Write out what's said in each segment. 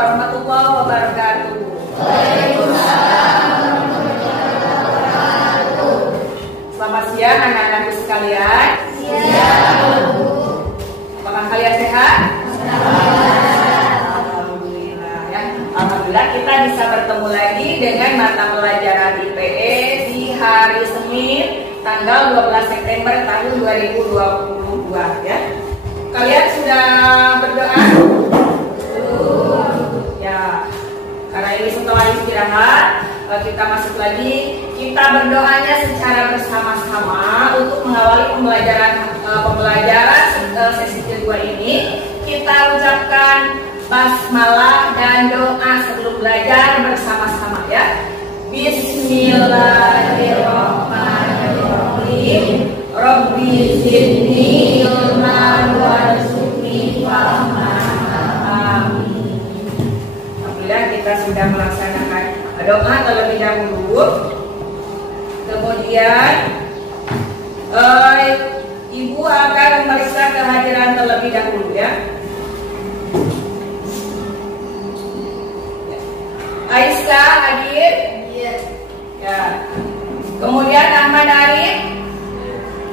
warahmatullahi wabarakatuh. Selamat siang anak-anakku sekalian. Siang. Apakah kalian sehat? Alhamdulillah ya. Alhamdulillah kita bisa bertemu lagi dengan mata pelajaran IPE di hari Senin tanggal 12 September tahun 2022 ya. Kalian sudah berdoa? Ya. Karena ini setelah istirahat kita masuk lagi, kita berdoanya secara bersama-sama untuk mengawali pembelajaran sesi kedua ini. Kita ucapkan basmalah dan doa sebelum belajar bersama-sama ya. Bismillahirrahmanirrahim. Rabbi zidni ilman warzuqni fahman. Amin. Alhamdulillah kita sudah melaksanakan doa terlebih dahulu. Kemudian Ibu akan memeriksa kehadiran terlebih dahulu ya. Aisyah hadir? Iya. Ya. Kemudian Ahmad Arif?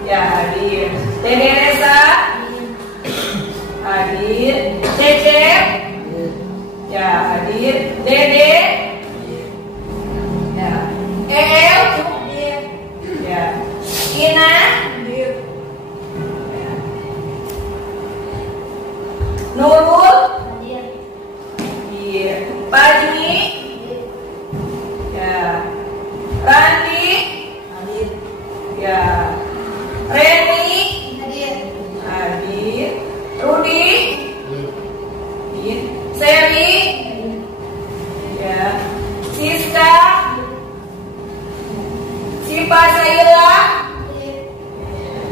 Ya hadir. Dede Reza? Hadir. Cecep? Ya hadir. Dede? Ya. El? Ya. Ina? Ya. Nurul? Hadir. Pajmi? Ya. Randi? Hadir. Ya. Reni? Hadir. Rudi? Hadir. Seri? Ya. Siska? Sipa Saila?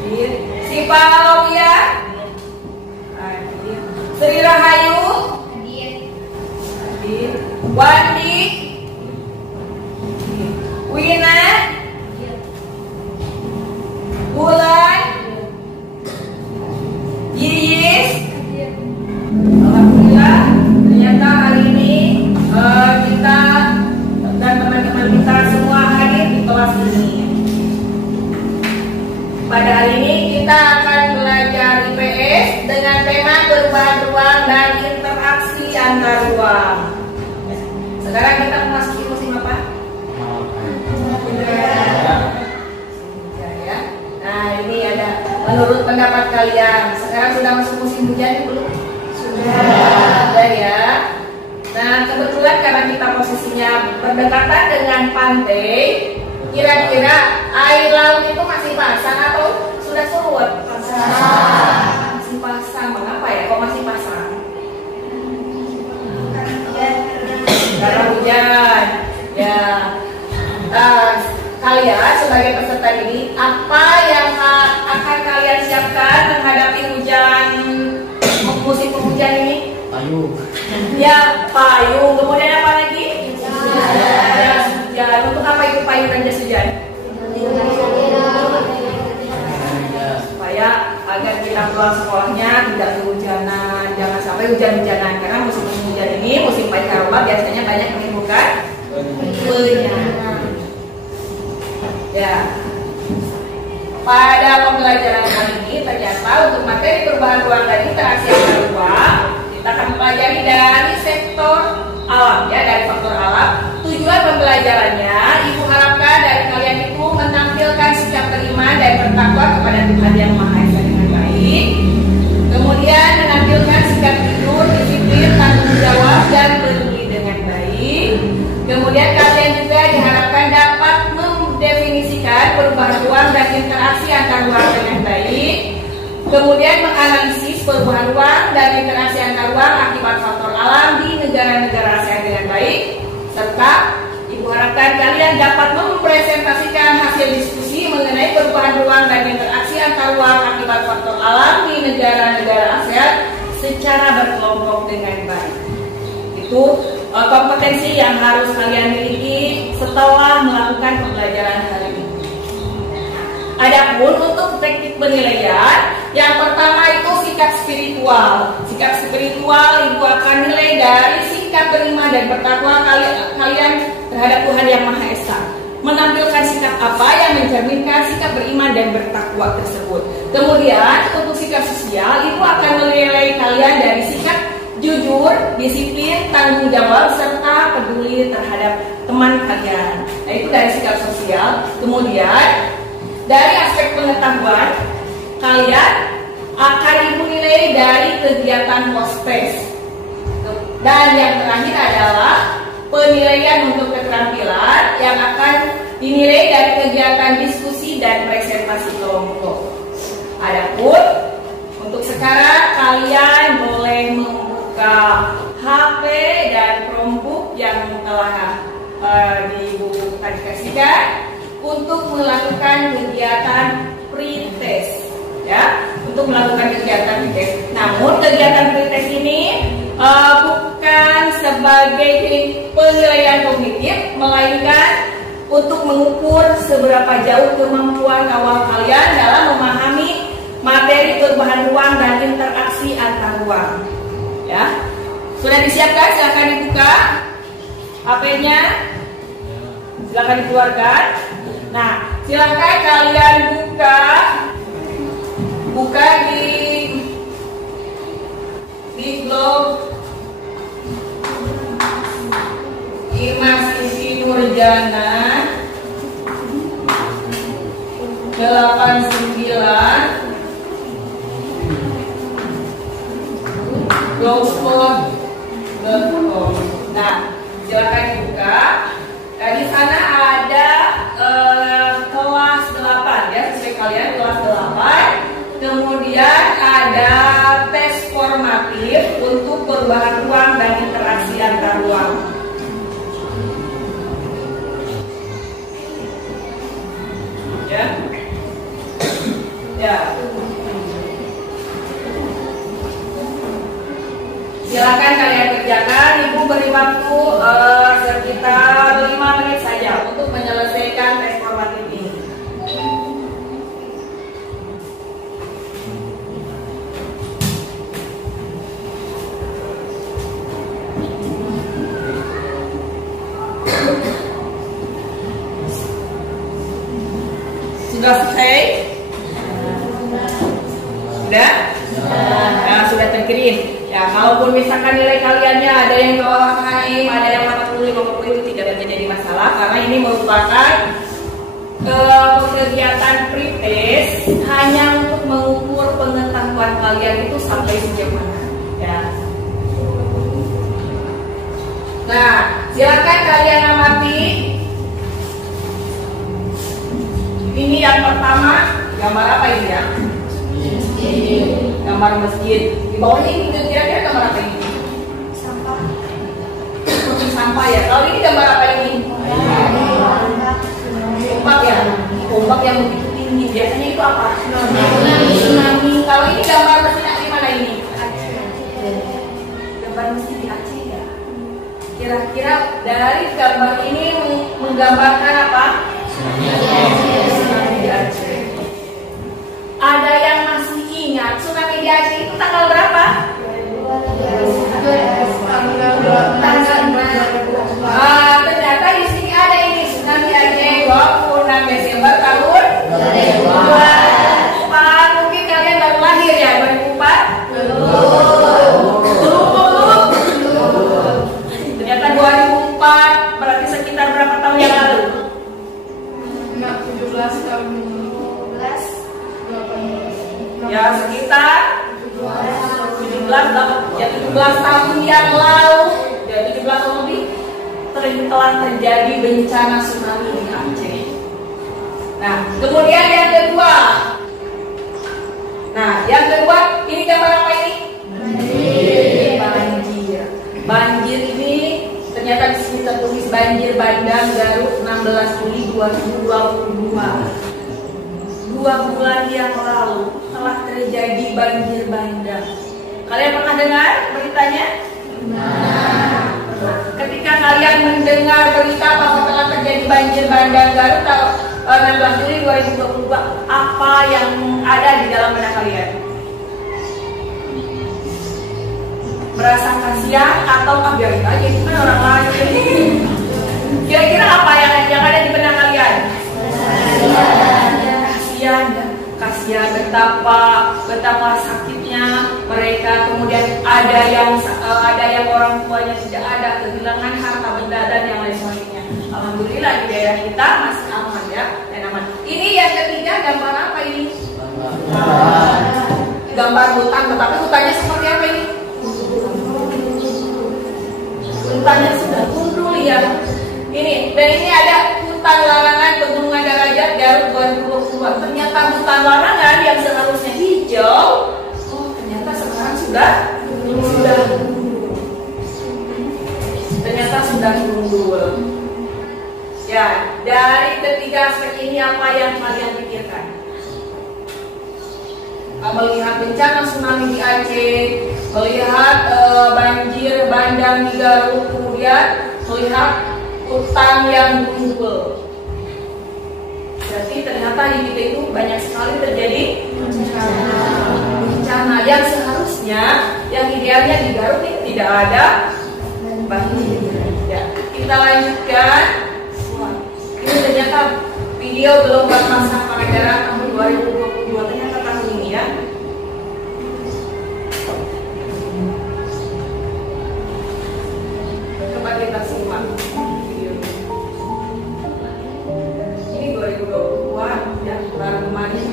Hadir. Sipa Alawia? Hadir. Sri Rahayu? Hadir. Wandi? Wina? Bulan? Yiyis? Alhamdulillah ternyata hari ini kita dan teman-teman kita semua hadir di kelas ini. Pada hari ini kita akan belajar IPS dengan tema perubahan ruang dan interaksi antar ruang. Sekarang kita memasuki musim apa? Ya. Nah ini ada menurut pendapat kalian sekarang sudah masuk musim hujan belum? Sudah ya. Nah kebetulan karena kita posisinya berdekatan dengan pantai, kira-kira air laut itu masih pasang atau sudah surut? Pasang. Masih pasang. Mengapa ya? Kok masih pasang? Karena hujan. Ya. Kalian sebagai peserta ini, apa yang akan kalian siapkan menghadapi hujan musim penghujan ini? Payung. Ya, payung. Kemudian apa lagi? Jas hujan. Untuk apa itu payung dan jas hujan? Supaya agar kita pulang sekolahnya tidak kehujanan. Jangan sampai hujan-hujanan karena musim hujan ini, musim pancaroba biasanya banyak menimbulkan bencana. Ya. Pada pembelajaran kali ini ternyata untuk materi perubahan ruang dan interaksi antar ruang kita akan mempelajari dari sektor alam ya, dari faktor alam. Tujuan pembelajarannya Ibu harapkan dari kalian itu menampilkan sikap terima dan bertakwa kepada Tuhan Yang Maha Esa dengan baik. Kemudian menampilkan sikap jujur, disiplin, tanggung jawab dan peduli dengan baik. Kemudian kalian juga diharapkan dapat mendefinisikan perubahan ruang dan interaksi antar ruang dengan baik. Kemudian menganalisis perubahan ruang dan interaksi antar ruang akibat faktor alam di negara-negara ASEAN dengan baik. Serta Ibu harapkan kalian dapat mempresentasikan hasil diskusi mengenai perubahan ruang dan interaksi antar ruang akibat faktor alam di negara-negara ASEAN secara berkelompok dengan baik. Itu kompetensi yang harus kalian miliki setelah melakukan pembelajaran hari ini. Adapun untuk teknik penilaian, yang pertama itu sikap spiritual. Sikap spiritual Ibu akan nilai dari sikap dan bertakwa kalian terhadap Tuhan Yang Maha Esa. Menampilkan sikap apa yang mencerminkan sikap beriman dan bertakwa tersebut. Kemudian untuk sikap sosial itu akan menilai kalian dari sikap jujur, disiplin, tanggung jawab, serta peduli terhadap teman kalian. Nah, itu dari sikap sosial. Kemudian dari aspek pengetahuan, kalian akan dinilai dari kegiatan hospes. Dan yang terakhir adalah penilaian untuk keterampilan yang akan dinilai dari kegiatan diskusi dan presentasi kelompok. Adapun untuk sekarang kalian boleh membuka HP dan Chromebook yang telah dipublikasikan untuk melakukan kegiatan pretest, ya, untuk melakukan kegiatan pretest. Namun kegiatan pretest ini bukan sebagai penilaian kognitif, melainkan untuk mengukur seberapa jauh kemampuan awal kalian dalam memahami materi perubahan ruang dan interaksi antar ruang. Ya, sudah disiapkan? Silakan dibuka HP-nya, silakan dikeluarkan. Nah, silakan kalian buka di blog Imas Siti Nurjana 89 blogspot.com. Nah, silakan dibuka. Nah, di sana ada kelas 8 ya, sesuai kalian kelas 8. Kemudian ada tes formatif untuk perubahan ruang dan interaksi antar ruang. Ya. Ya. Silakan kalian kerjakan. Ibu beri waktu sekitar 5 menit saja untuk menyelesaikan tes formatif ini. Sudah selesai? Sudah? Nah, sudah terkirim. Ya, kalaupun misalkan nilai kaliannya ada yang bawah HM, ada yang 40, 50, itu tidak menjadi masalah karena ini merupakan kegiatan pretest hanya untuk mengukur pengetahuan kalian itu sampai sejauh mana. Ya. Nah, silakan kalian amati. Ini yang pertama, gambar apa ini ya? Gambar masjid. Di bawahnya ini kira-kira gambar apa ini? Sampah. Seperti sampah ya. Kalau ini gambar apa ini? Ombak ya. Ombak yang begitu tinggi. Biasanya itu apa? Tsunami. Kalau ini gambar masjid di mana ini? Gambar masjid di Aceh ya. Kira-kira dari gambar ini menggambarkan apa? Tsunami di Aceh. Ada yang masih ingat tsunami di Aceh itu tanggal berapa? Tanggal 6. Ternyata di sini ada ini tsunami Aceh 26 Desember tahun 2004. Mungkin kalian baru lahir ya 2004? Belum. Ternyata 2004 berarti sekitar berapa tahun yang lalu? 17 tahun. Ya sekitar 17 tahun yang lalu, ya 17 tahun lebih telah terjadi bencana tsunami di Aceh. Nah, kemudian yang kedua. Nah, yang kedua ini gambar apa ini? Banjir. Banjir ini ternyata di sini tertulis banjir bandang Garut 16 Juli 2022. 2 bulan yang lalu telah terjadi banjir bandang. Kalian pernah dengar beritanya? Nah, ketika kalian mendengar berita bahwa telah terjadi banjir bandang Garut 16 Juli 2022, apa yang ada di dalam benak kalian? merasa kasihan atau biarin aja itu kan orang lain. Kira-kira apa yang ada di benak kalian? Kasihan betapa sakitnya mereka. Kemudian ada yang orang tuanya tidak ada, kehilangan harta benda dan yang lain sebagainya. Alhamdulillah di daerah kita masih aman ya, dan aman. Ini yang ketiga, gambar apa ini? Gambar hutan, tetapi hutannya seperti apa ini? Hutannya sudah gundul ya. Ini, dan ini ada hutan larangan Pegunungan Darajat Garut 2022. Ternyata hutan larangan yang seharusnya hijau, ternyata sekarang sudah gundul. Ya, dari ketiga aspek ini apa yang kalian pikirkan? Melihat bencana tsunami di Aceh, melihat banjir bandang di Garut, kemudian melihat hutan yang gundul. Berarti ternyata di kita itu banyak sekali terjadi bencana yang seharusnya, yang idealnya di Garut ini tidak ada banjir. Ya, kita lanjutkan. Ini ternyata video gelombang masa Pangandaran tahun 2022, ternyata tahun ini ya. Coba kita simak video ini 2022 ya, baru kemarin.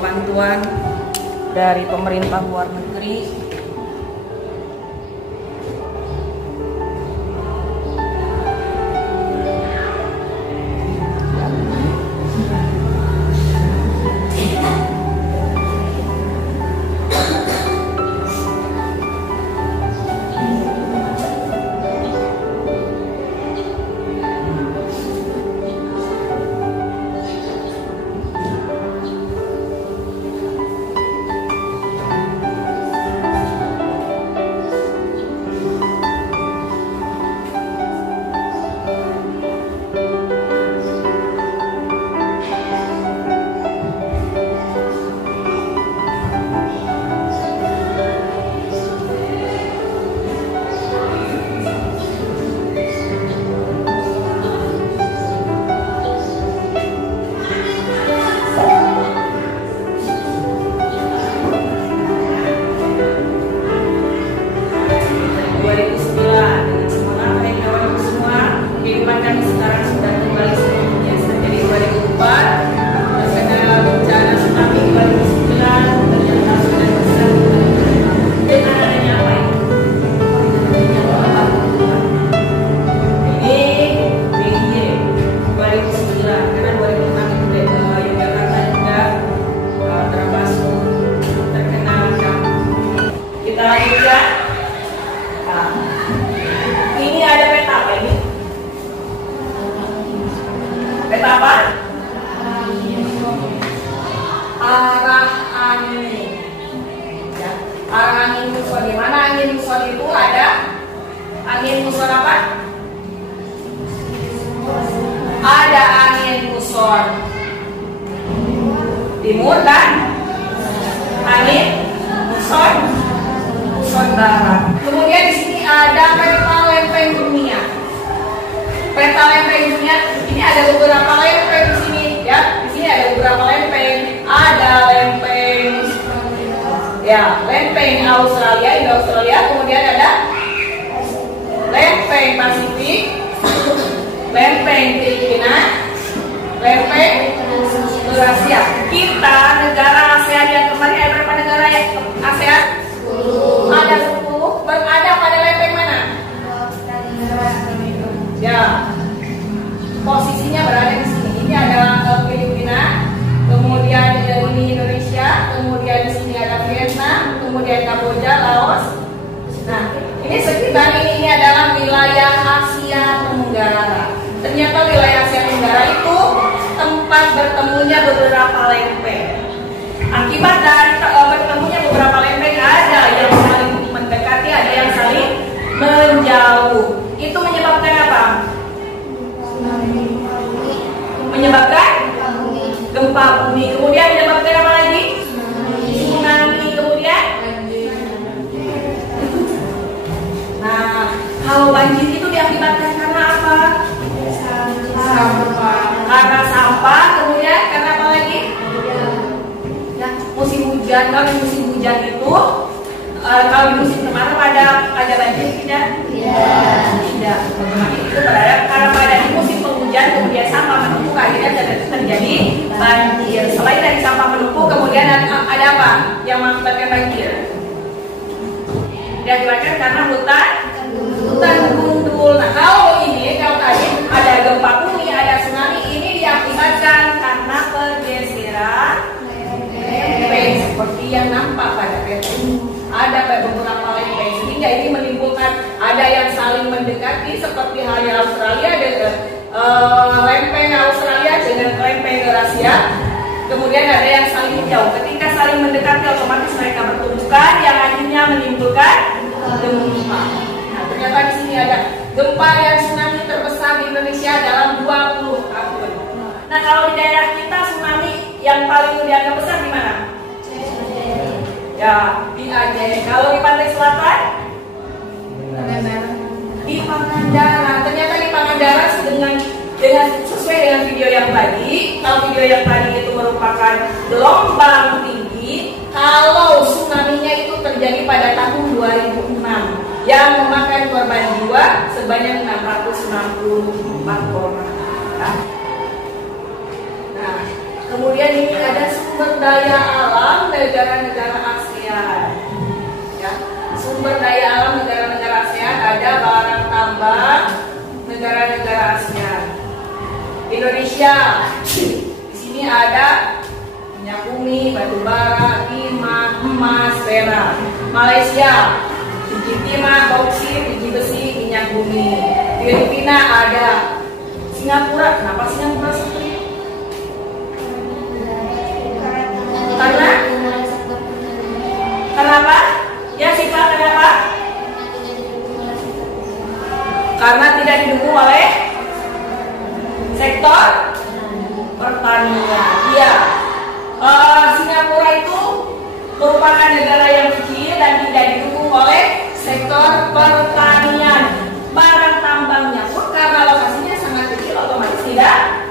Bantuan dari pemerintah luar negeri. Angin muson apa? Ada angin muson timur dan angin muson barat. Kemudian di sini ada peta lempeng dunia. Peta lempeng dunia ini ada beberapa lempeng di sini ya. Di sini ada beberapa lempeng. Ada lempeng ya, lempeng Australia, Indo-Australia, kemudian ada lempeng Pasifik, lempeng Filipina, lempeng Eurasia. Kita negara ASEAN yang kemarin ada berapa negara ya ASEAN? Ada 10 berada pada lempeng mana? Ya, posisinya berada di sini. Ini adalah Filipina, kemudian ini Indonesia, kemudian di sini ada Vietnam, kemudian Kamboja, Laos. Nah, ini sekitar ini adalah wilayah Asia Tenggara. Ternyata wilayah Asia Tenggara itu tempat bertemunya beberapa lempeng. Akibat dari bertemunya beberapa lempeng, ada yang saling mendekati, ada yang saling menjauh. Itu menyebabkan apa? Menyebabkan gempa bumi. Kemudian menyebabkan apa lagi? Tsunami. Kemudian, nah, kalau banjir itu diakibatkan karena apa? Sampah. Karena sampah. Kemudian karena apa lagi? Ya, musim hujan. Kalau di musim hujan itu, kalau di musim kemarau ada banjir tidak? Tidak. Itu berada karena pada di musim penghujan kemudian sampah menumpuk, akhirnya terjadi banjir. Selain dari sampah menumpuk, kemudian ada apa yang mengakibatkan banjir? Diakibatkan karena hutan gundul. Nah, kalau tadi ada gempa bumi, ada tsunami, ini diakibatkan karena pergeseran lempeng seperti yang nampak pada peta. Ada beberapa lempeng sehingga ini menimbulkan ada yang saling mendekati seperti halnya Australia dengan lempeng Australia dengan lempeng Eurasia. Kemudian ada yang saling menjauh. Ketika saling mendekati, otomatis mereka bertumbukan yang akhirnya menimbulkan gempa. Nah, ternyata di sini ada gempa dan tsunami terbesar di Indonesia dalam 20 tahun. Nah, kalau di daerah kita tsunami yang paling dianggap besar di mana? Ya, di Aceh. Kalau di pantai selatan? Di Pangandaran. Ternyata di Pangandaran dengan sesuai dengan video yang tadi. Kalau video yang tadi itu merupakan gelombang tinggi, kalau tsunami-nya itu terjadi pada tahun 2006 yang memakan korban jiwa sebanyak 664 orang. Nah, kemudian ini ada sumber daya alam negara-negara ASEAN. Ya, sumber daya alam negara-negara ASEAN ada barang tambang negara-negara ASEAN. Indonesia, di sini ada minyak bumi, batu bara, timah, emas, perak. Malaysia, biji timah, bauksit, biji besi, minyak bumi. Filipina ada. Singapura, kenapa Singapura seperti itu? Karena apa? Ya sifat kenapa? Karena tidak didukung oleh sektor pertanian. Iya, Singapura itu merupakan negara yang kecil dan tidak didukung oleh sektor pertanian. Barang tambangnya pun karena lokasinya sangat kecil, otomatis tidak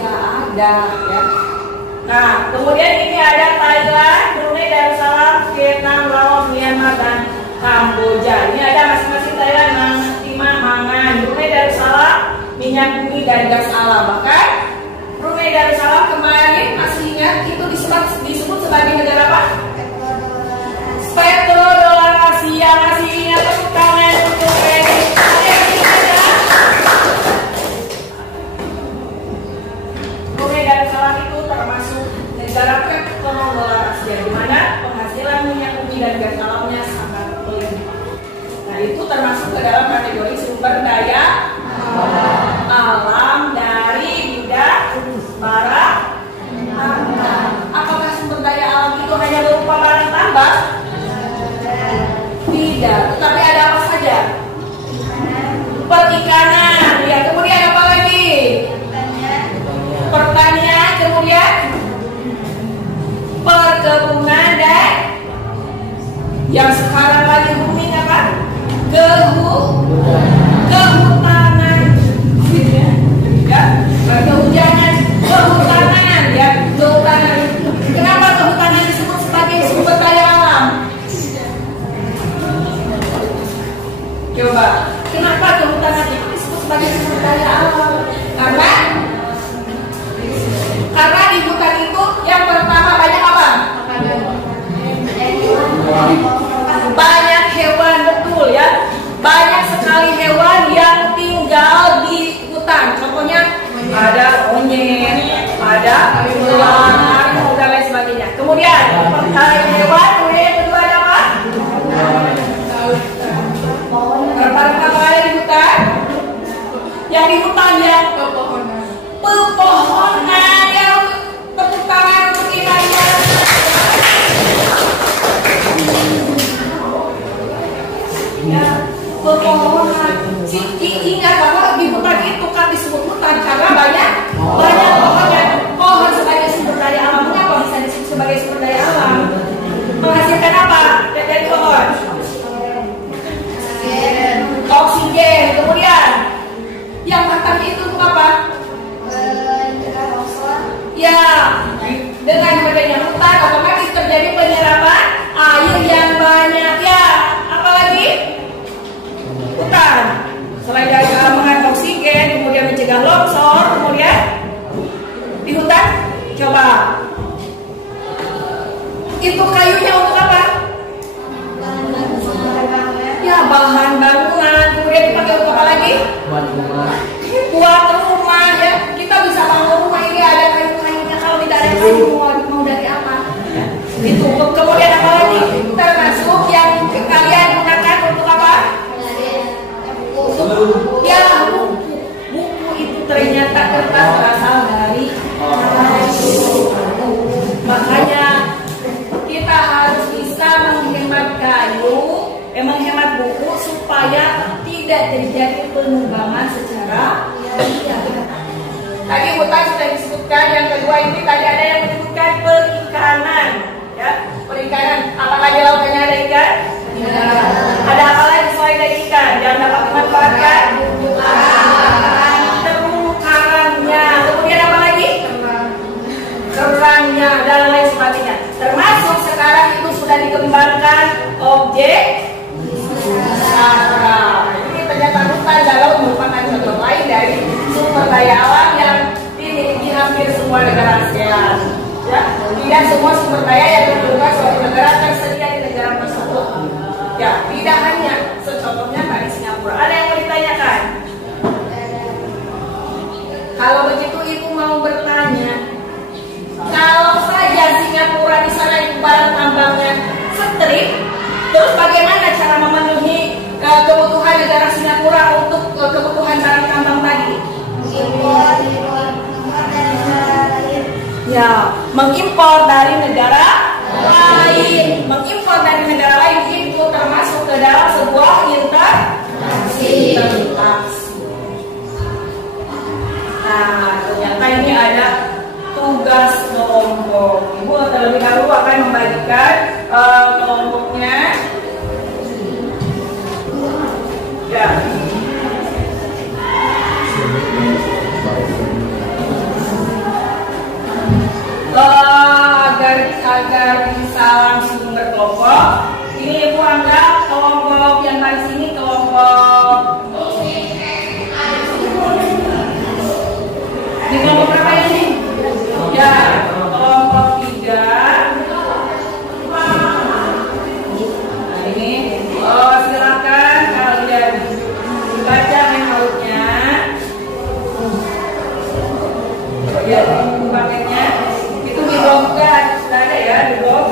ada. Ya. Nah, kemudian ini ada Thailand, Brunei Darussalam, Vietnam, Laos, Myanmar, dan Kamboja. Ini ada masing-masing Thailand, timah, mangan, Brunei Darussalam, minyak bumi dan gas alam. Bahkan Brunei Darussalam kemarin masih ingat itu disebut sebagai negara apa? Petrodolar Asia. Masih ingat? Tepuk tangan untuk ini. Brunei Darussalam itu termasuk negara petrodolar Asia, di mana penghasilan minyak bumi dan gas alamnya sangat melimpah. Nah, itu termasuk ke dalam kategori sumber daya alam dari bidang barang tambang. Apakah sumber daya alam itu hanya berupa barang tambang? Tidak, tetapi ada apa saja? Perikanan, ya. Kemudian apa lagi? Pertanian, kemudian perkebunan, dan yang sekarang lagi booming apa? Kehutanan, ya, kehujanan, kehutanan, ya, kehutanan. Kenapa kehutanan disebut sebagai sumber daya alam? Coba, kenapa kehutanan itu disebut sebagai sumber daya alam? Karena di hutan itu yang pertama banyak apa? pepohonan. Ingat bahwa di hutan itu kan disebut hutan karena banyak pohonnya. Pohon sebagai sumber daya alam, mengapa bisa disebut sebagai sumber daya alam? Menghasilkan apa dari pohon? Oksigen. Kemudian yang batang itu untuk apa? Ya, dengan adanya hutan otomatis terjadi penyerapan air yang banyak. Ya, apalagi hutan selain dari mengandung oksigen, kemudian mencegah longsor, kemudian di hutan coba itu kayunya untuk apa? Ya, bahan bangunan. Kemudian dipakai untuk apa lagi? Buat rumah. Ya, kita bisa bangun rumah ini ada kayu-kayunya. Kalau tidak ada kayu mau dari apa? Itu. Kemudian apa lagi? Termasuk yang kalian gunakan untuk apa? Ya, buku itu ternyata kertas berasal dari kayu. Makanya kita harus bisa menghemat kayu, menghemat buku supaya tidak terjadi pengembangan secara tadi hutan sudah disebutkan. Yang kedua ini tadi ada yang menyebutkan perikanan, ya, perikanan. Apakah di lautannya ada ikan? Ya. Ada apa lagi selain dari ikan yang dapat dimanfaatkan? Terumbu karangnya. Kemudian apa lagi? Kerangnya dan lain sebagainya. Termasuk sekarang itu sudah dikembangkan objek wisata. Ini ternyata hutan dalam merupakan contoh lain dari sumber daya alam yang dimiliki hampir semua negara ASEAN. Ya, tidak semua sumber daya yang ditemukan suatu negara tersedia di negara tersebut. Ya, tidak hanya secontohnya dari Singapura. Ada yang mau ditanyakan? Kalau begitu ibu mau bertanya, kalau saja Singapura di sana itu barang tambangnya strip, terus bagaimana cara memenuhi kebutuhan negara Singapura untuk kebutuhan barang tambang tadi? Ya, mengimpor dari negara lain. Mengimpor dari negara lain itu termasuk ke dalam sebuah interaksi. Nah, ternyata ini ada tugas kelompok. Ibu terlebih dahulu akan membagikan kelompoknya. Ya. Agar bisa langsung berkelompok, ini ibu anggap kelompok yang di sini kelompok. Di kelompok berapa ini? Ya, kelompok 3. Nah ini, silakan kalian baca menurutnya. Ya, paketnya itu di blog kan sudah ada ya di blog.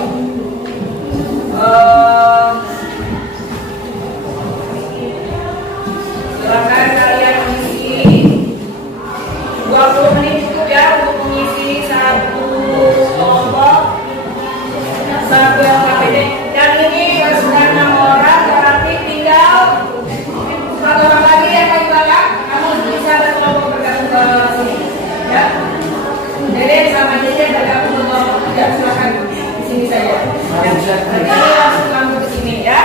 Silakan kalian mengisi 20 menit cukup ya untuk mengisi satu kelompok, satu LKPD. Dan ini sudah 6 orang, berarti tinggal 1 orang lagi yang paling belakang. Kamu bisa berkelompok bergabung ke sini, ya. Jadi sama Jesse bergabung ke kelompok 3, silakan di sini saja. Jadi langsung kamu ke sini ya.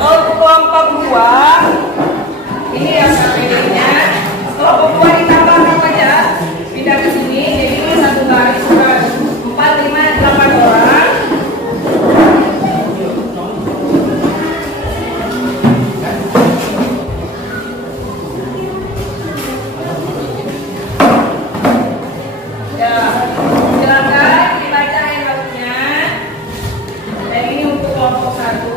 Untuk kelompok 2, ini yang LKPD-nya. Kelompok 2 ditambah aja, pindah ke sini. Jadi ini satu baris sudah 4, 5, 8 orang. Ya, silakan dibaca handoutnya. Dan ini untuk kelompok 1.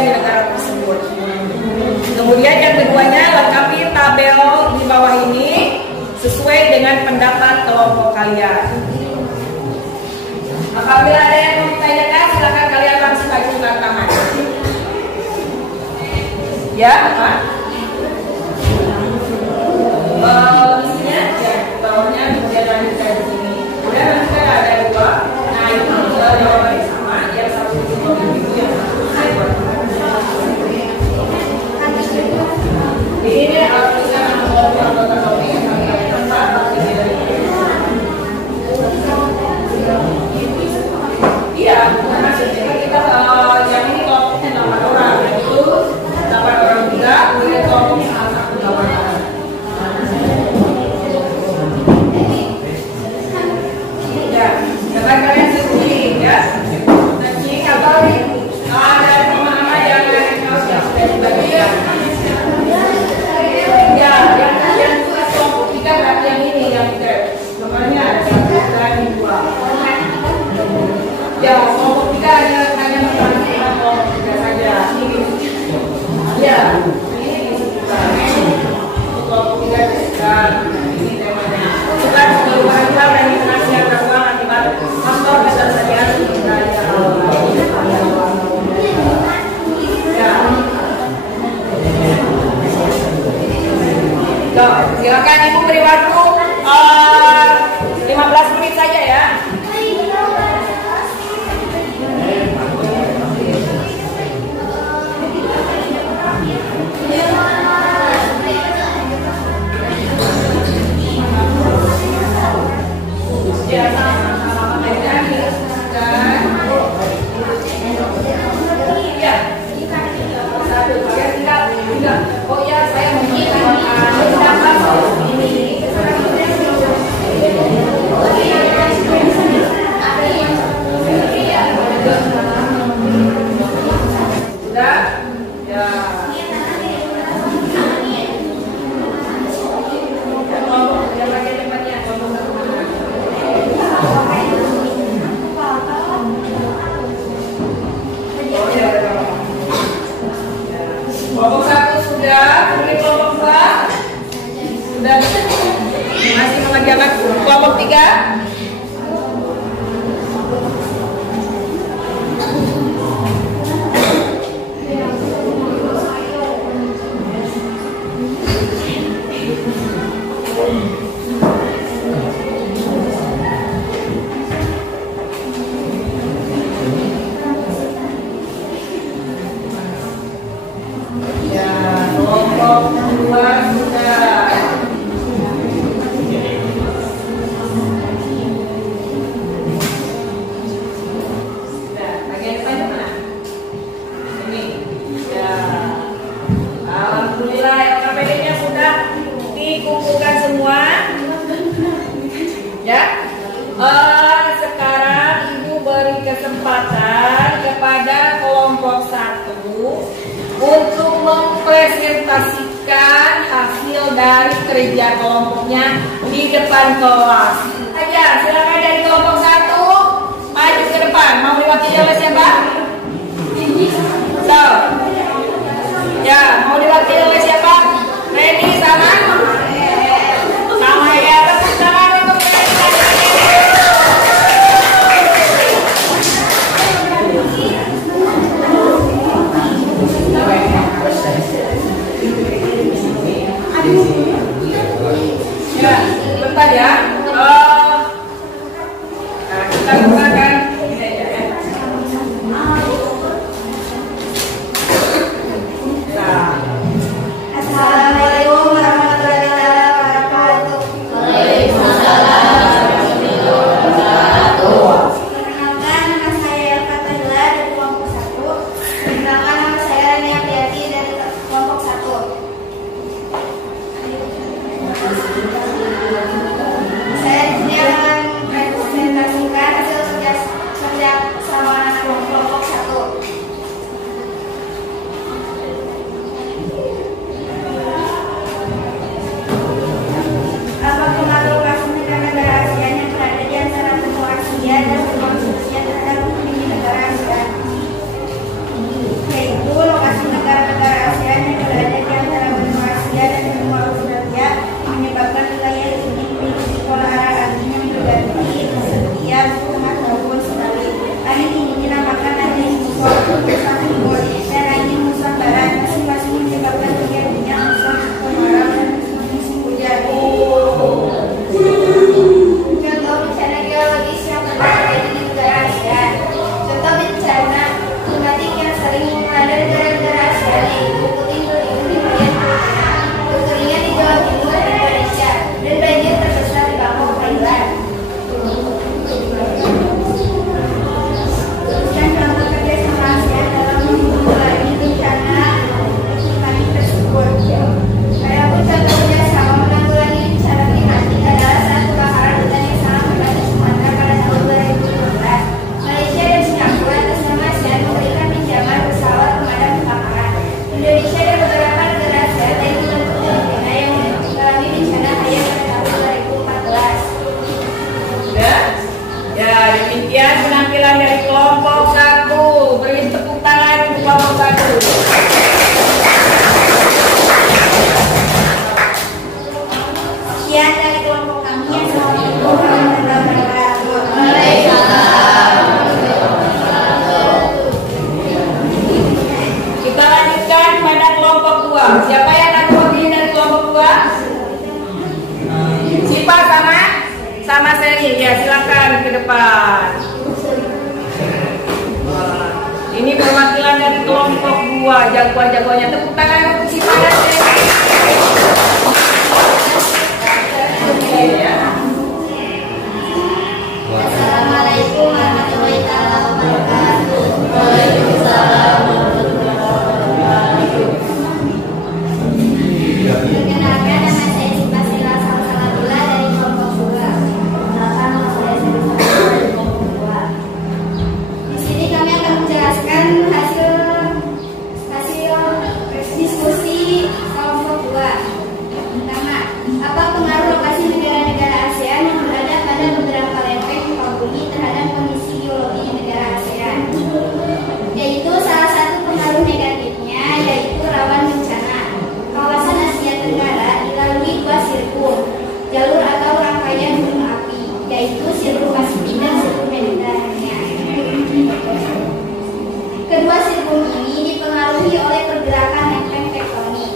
di negara tersebut. Kemudian yang keduanya, lengkapi tabel di bawah ini sesuai dengan pendapat kelompok kalian. Apabila ada yang mau ditanyakan, silakan kalian langsung ajukan tangan. Ya, apa? Isinya, ya, bawahnya kemudian lanjutkan di sini. Kemudian nanti kan ada dua. Nah, itu jawabannya sama. Yang satu itu yang satu ini tulisan anggota topik yang kami tempat. Iya, maksudnya kita yang ini kelompoknya 8 orang, yaitu 8 orang juga, kemudian kelompoknya salah satu 8 orang. Ya, jangan kalian searching ya, searching atau ada nama-nama yang sudah dibagikan. Ya, yang tugas kelompok 3 berarti yang ini yang nomornya ada 1 dan 2. Ya, kelompok 3 hanya memperhatikan kelompok 3 saja. Ya, ini kelompok 3 dan ini temanya. Bukan perubahan dan interaksi antar uang akibat faktor ketersediaan sumber daya alam. Ya. Silakan Ibu beri waktu 15 menit saja ya. Ya, sama-sama dan ya, satu tiga. Oh ya, saya mau ini. Sudah, ya. Kelompok 1 sudah, kemudian kelompok 2 sudah, masih mengerjakan kelompok 3. Sekarang Ibu beri kesempatan kepada kelompok 1 untuk mempresentasikan hasil dari kerja kelompoknya di depan kelas. Aja, silakan dari kelompok 1 maju ke depan. Mau diwakili oleh siapa? So, ya, mau diwakili oleh siapa? Ready sama? Sama ya, tepuk tangan untuk ya, bentar ya. Nah, kita gunakan ini aja ya. Nah, Sama seri ya, silakan ke depan. Ini perwakilan dari kelompok 2, jagoan-jagoannya. Tepuk tangan untuk si pada seri. Assalamualaikum warahmatullahi wabarakatuh. Waalaikumsalam warahmatullahi wabarakatuh. Perkenalkan, nama saya Sita Sila Salsabila dari kelompok 2. Perkenalkan, nama saya Sita Sila dari kelompok 2. Di sini kami akan menjelaskan hasil diskusi kelompok 2. Pertama, apa pengaruh lokasi negara-negara ASEAN yang berada pada beberapa lempeng muka bumi terhadap kondisi geologi negara ASEAN? Yaitu salah satu pengaruh negatifnya yaitu rawan bencana. Kawasan Asia Tenggara dilalui 2 sirkum, jalur atau rangkaian gunung api, yaitu sirkum Pasifik dan sirkum Mediterania. Kedua sirkum ini dipengaruhi oleh pergerakan lempeng tektonik,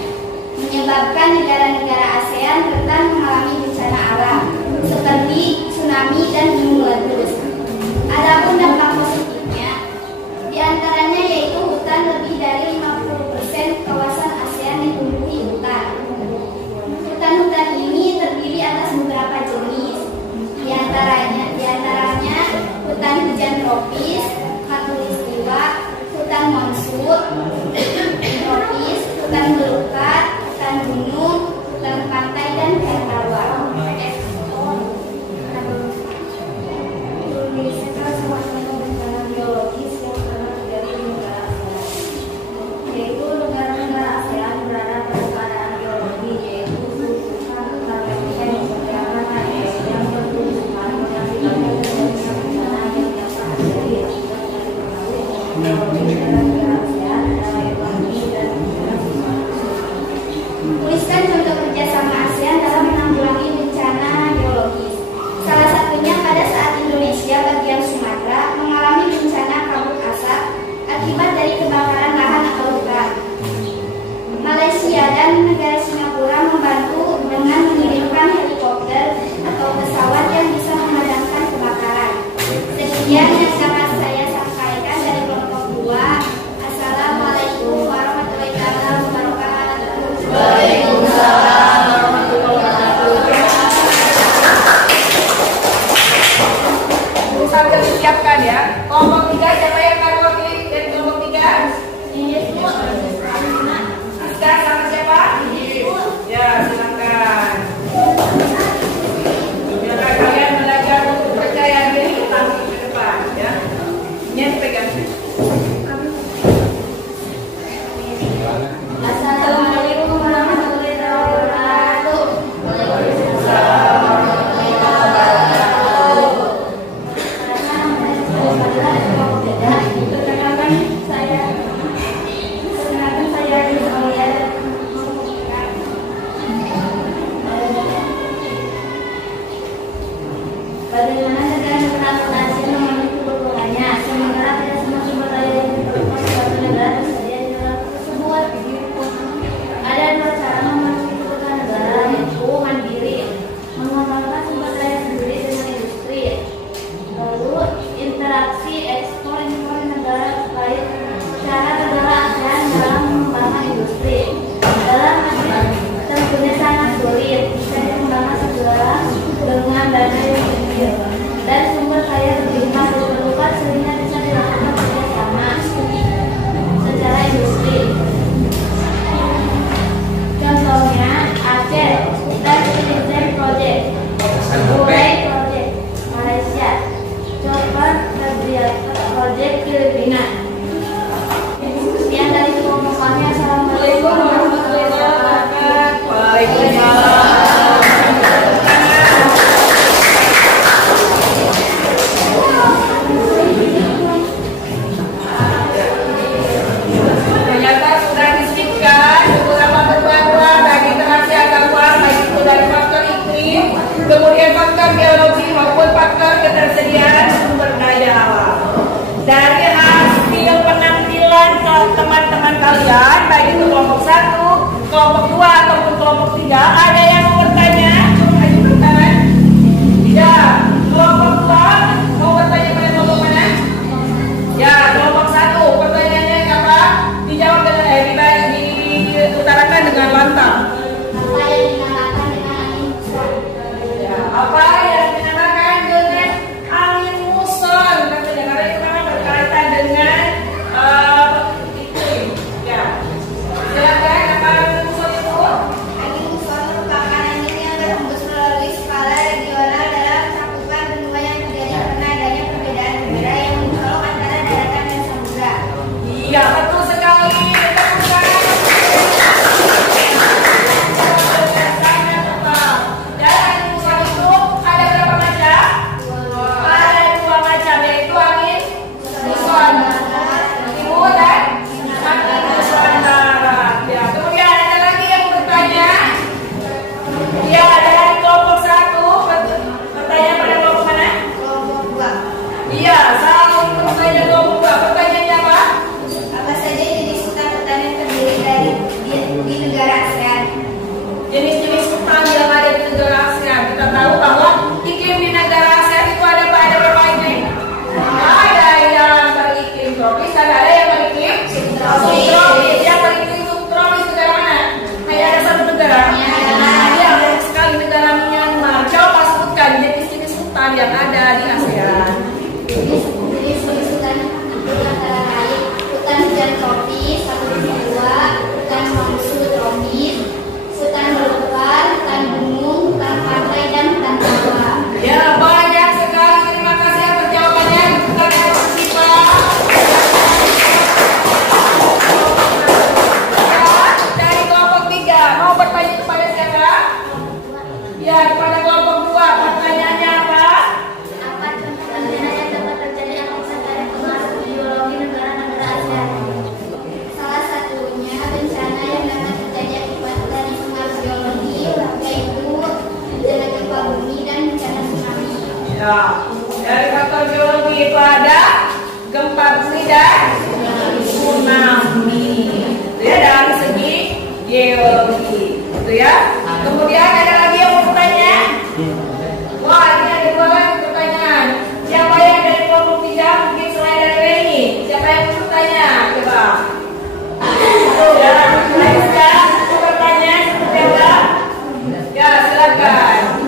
menyebabkan negara-negara ASEAN rentan mengalami bencana alam seperti tsunami dan gunung meletus. Adapun dampak positifnya, diantaranya yaitu hutan lebih dari 50% kawasan ASEAN ditumbuhi hutan. Hutan-hutan ini terdiri atas beberapa jenis, diantaranya hutan hujan tropis, khatulistiwa, hutan monsun, tropis, hutan belukar, hutan gunung, hutan pantai, dan hutan rawa. Indonesia sama-sama bencana geologis yang pernah terjadi di negara ASEAN, yaitu negara-negara ASEAN berada pada keadaan geologi yaitu sulfuran karbohidrat pergerakan yang bertumbuhan mengakibatkan terjadinya bencana yang dapat terjadi akibat dari pengaruh geologi negara-negara ASEAN dalam ekonomi dan tuliskan contoh kerjasama ASEAN dalam menanggulangi bencana geologis. Salah satunya pada saat Indonesia bagian Sumatera mengalami bencana kabut asap akibat dari kebakaran lahan atau hutan. Malaysia dan negara Singapura membantu dengan mengirimkan helikopter atau pesawat yang bisa memadamkan kebakaran. Sekian yang dapat saya sampaikan dari kelompok 2. Assalamualaikum warahmatullahi wabarakatuh. Waalaikumsalam warahmatullahi wabarakatuh. Sambil disiapkan ya. Kelompok 3, siapa yang akan wakili dari kelompok 3? Siska sama siapa? Ya, silakan. Biarlah kalian belajar untuk percaya diri langsung ke depan ya. Ini pegang. Assalamualaikum warahmatullahi wabarakatuh. Waalaikumsalam warahmatullahi wabarakatuh. Perkenalkan saya bagaimana negara-negara ASEAN memenuhi kebutuhannya, sementara tidak semua sumber daya yang diperlukan suatu negara tersedia di negara tersebut. Ada 2 cara memenuhi kebutuhan negara, yaitu mandiri, mengembangkan sumber daya sendiri dengan industri. Lalu interaksi ekspor impor negara lain, cara negara ASEAN dalam mengembangkan industri. Dalam tentunya sangat sulit, bisa dikembangkan segera dengan dana yang sedikit dan sumber daya terbatas diperlukan sehingga bisa dilakukan kerjasama secara industri. Contohnya Aceh dan Citizen Project, Bulai Project Malaysia, Copan Cabriata Project Filipina. Sekian dari kelompok kami. Assalamualaikum warahmatullahi wabarakatuh. Waalaikumsalam. Ternyata sudah disebutkan beberapa perpaduan bagi interaksi antarluar, baik itu dari faktor iklim, kemudian faktor geologi maupun faktor ketersediaan sumber daya alam. Dari hasil penampilan ke teman-teman kalian, baik itu kelompok 1, kelompok 2 ataupun kelompok 3, ada yang mau bertanya? Ajukan tangan. Tidak. ada di ASEAN? Jenis hutan itu antara lain hutan hujan tropis, katulistiwa, hutan mangrove tropis, hutan belukar, hutan gunung, hutan pantai, dan hutan rawa. Ya, banyak sekali. Terima kasih atas jawabannya. Pertanyaan pertama. Dari kelompok 3 mau bertanya kepada siapa? Ya, kepada kelompok 2. Pertanyaannya apa? Apa contoh fenomena yang dapat terjadi akibat dari pengaruh geologi negara-negara ASEAN? Salah satunya bencana yang dapat terjadi akibat dari pengaruh geologi, yaitu bencana gempa bumi dan bencana tsunami. Ya, dari faktor geologi itu ada gempa bumi dan tsunami. Itu ya dari segi geologi. Itu ya. Kemudian ada lagi yang mau bertanya? Wah, ini ada 2 lagi pertanyaan. Siapa yang dari kelompok 3 mungkin selain dari Reni? Siapa yang mau bertanya? Coba. Ya, Aisyah mau bertanya seperti apa? Ya, silakan.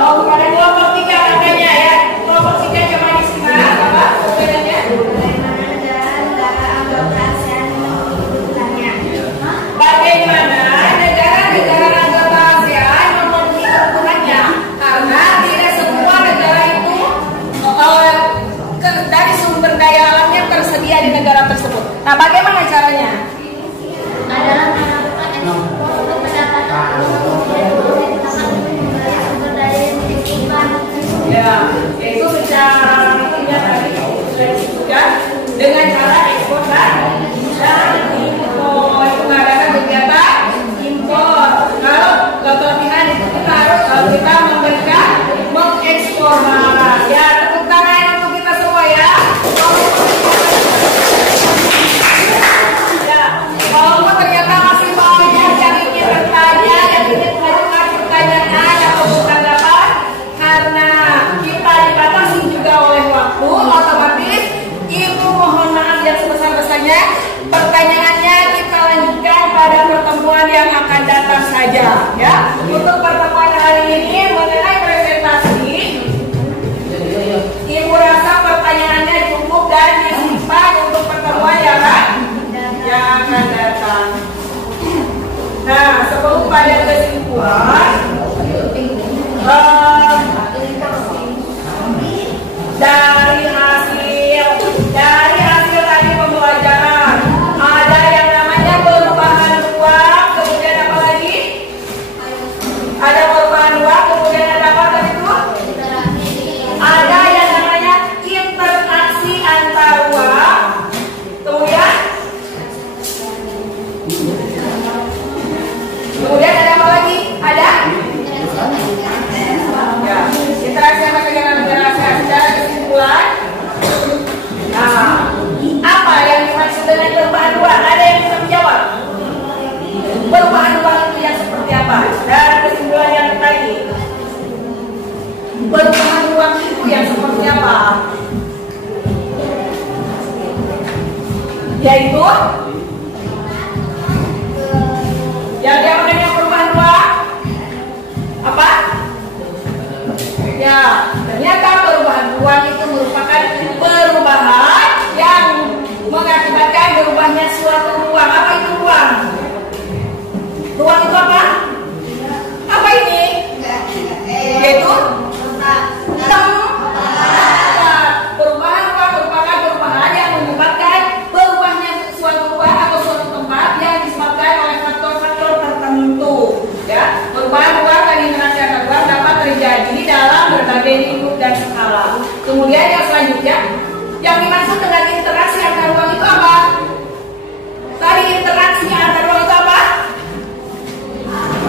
Oh, kepada kelompok 3 katanya ya. Kelompok 3 coba disimak apa pertanyaannya? Bagaimana negara-negara anggota ASEAN membutuhkannya? Bagaimana negara-negara anggota ASEAN memenuhi kebutuhannya? Karena tidak semua negara itu dari sumber daya alamnya tersedia di negara tersebut. Nah, bagaimana caranya? Adalah melakukan ekspor pendapatan kemudian kembali sumber daya yang dibutuhkan. Ya, yaitu secara tidak tadi sudah disebutkan dengan cara ekspor dan impor. Itu mengadakan kegiatan impor. Kalau kelebihan itu kita harus kalau kita memberikan mengekspor barang. Ya, tepuk tangan untuk kita semua ya. Ya, walaupun ternyata masih banyak yang ingin bertanya, yang ingin mengajukan pertanyaan atau tanggapan, karena kita dibatasi juga oleh waktu, otomatis Ibu mohon maaf yang sebesar-besarnya. Pertanyaannya kita lanjutkan pada pertemuan yang akan datang saja, ya. Untuk pertemuan hari ini mengenai presentasi, Ibu rasa pertanyaannya cukup dan disimpan untuk pertemuan yang akan datang. Nah, sebelum pada kesimpulan, dari hasil tadi pembelajaran ada yang namanya perubahan ruang, kemudian apa lagi? Ada perubahan ruang, kemudian ada apa tadi itu? Ada yang namanya interaksi antar ruang, kemudian ada apa lagi? Ada? Ya, interaksi antar negara-negara ASEAN. Secara kesimpulan, nah, apa yang dimaksud dengan perubahan ruang? Ada yang bisa menjawab? Perubahan ruang itu yang seperti apa? Dan kesimpulan yang tadi, perubahan ruang itu yang seperti apa? Yaitu yang namanya perubahan ruang apa? Ya, ternyata perubahan ruang itu merupakan perubahan yang mengakibatkan berubahnya suatu ruang. Apa itu ruang? Ruang itu apa? Apa ini? Yaitu tempat. Perubahan ruang merupakan perubahan yang menyebabkan berubahnya suatu ruang atau suatu tempat yang disebabkan oleh faktor-faktor tertentu. Ya, perubahan ruang dan interaksi antar ruang dapat terjadi dalam berbagai lingkup dan skala. Kemudian yang selanjutnya, yang dimaksud dengan interaksi antar ruang itu apa? Tadi interaksi antar ruang itu apa?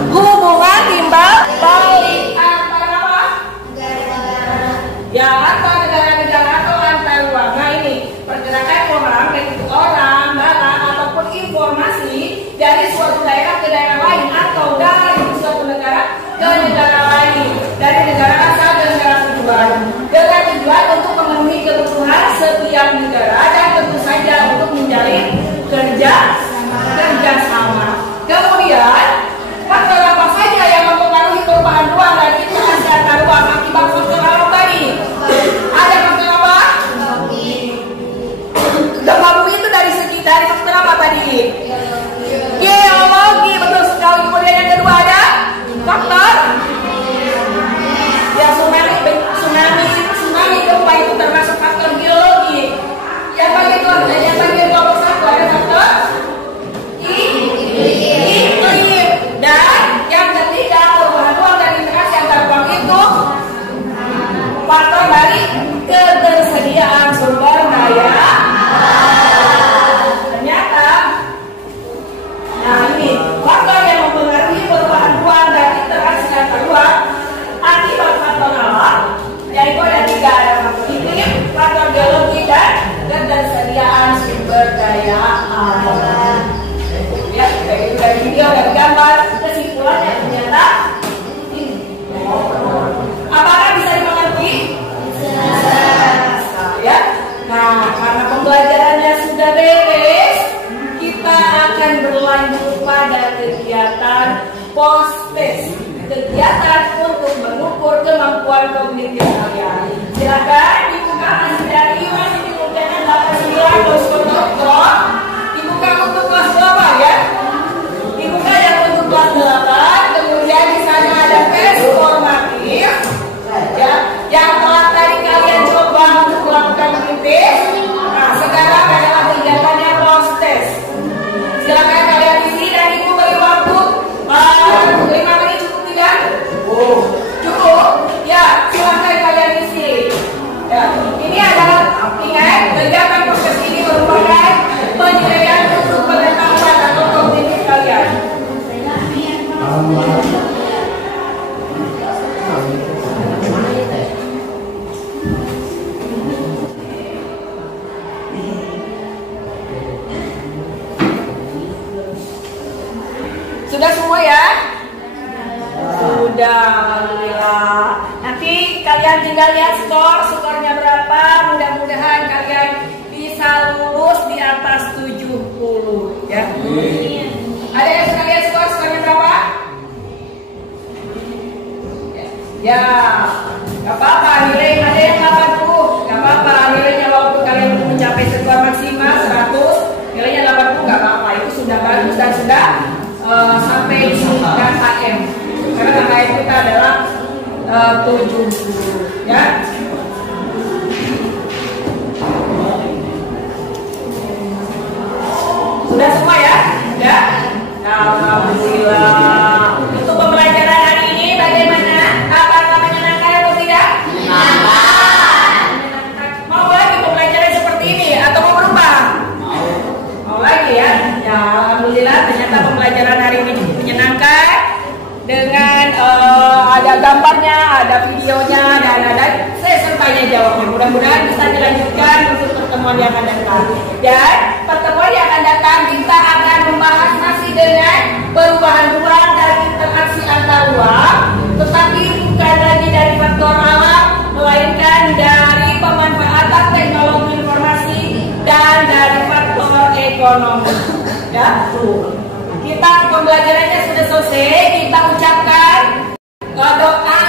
Hubungan timbal balik antara apa? Ya, antar negara-negara atau antar ruang. Nah, ini pergerakan orang, baik itu orang, barang ataupun informasi dari suatu daerah ke daerah lain atau dari suatu negara ke negara lain, dari negara asal ke negara tujuan, dengan tujuan untuk memenuhi kebutuhan setiap negara dan tentu saja untuk menjalin kerjasama. Kemudian faktor apa saja yang mempengaruhi perubahan ruang dan interaksi antar ruang akibat faktor alam tadi? faktor dari ketersediaan sumber daya. Ternyata, nah ini faktor yang mempengaruhi perubahan ruang dan interaksi antar ruang akibat faktor alam, yaitu ada 3, ada faktor iklim, faktor geologi, dan ketersediaan sumber daya alam. Ya, dari video dan gambar kesimpulannya ternyata ini. Apakah bisa dimengerti? Ya. Nah, karena pembelajarannya sudah beres, kita akan berlanjut pada kegiatan post-test. Kegiatan untuk mengukur kemampuan kognitif kalian. Silakan dibuka masih dari masih dimudahkan 89 dibuka untuk kelas 8 ya. Dibuka yang untuk kelas 8, kemudian di sana ada tes formatif. Ya, yang telah tadi kalian coba untuk melakukan kognitif. Nah, sekarang adalah kegiatannya post-test. Silakan kalian isi dan ibu beri waktu 5 menit cukup tidak? Cukup? Ya, silakan kalian isi. Ya, ini adalah ingat kegiatan proses ini merupakan penilaian untuk pengetahuan atau kognitif kalian. Sudah semua ya? Sudah, alhamdulillah. Nanti kalian tinggal lihat skornya berapa. Mudah-mudahan kalian bisa lulus di atas 70 ya. Ada yang sudah lihat skornya berapa? Ya, gak apa-apa. Nilai ada yang 80, gak apa-apa. Nilainya walaupun kalian belum mencapai skor maksimal 100, nilainya 80 gak apa-apa. Itu sudah bagus dan sudah sampai di KKM. Karena KKM kita adalah 70 ya. Sudah semua ya? Ya. Alhamdulillah. Untuk pembelajaran hari ini bagaimana? Apakah menyenangkan atau tidak? Menyenangkan. Mau lagi pembelajaran seperti ini atau mau berubah? Mau lagi ya? Ya, alhamdulillah ternyata pembelajaran hari ini cukup menyenangkan dengan ada gambarnya, ada videonya, dan ada sesi tanya jawabnya. Mudah-mudahan bisa dilanjutkan untuk pertemuan yang akan datang. Dan pertemuan yang akan datang kita akan membahas masih dengan perubahan ruang dan interaksi antar ruang, tetapi bukan lagi dari faktor alam, melainkan dari pemanfaatan teknologi informasi dan dari faktor ekonomi. Ya, tuh. Kita pembelajarannya sudah selesai. Kita ucapkan doa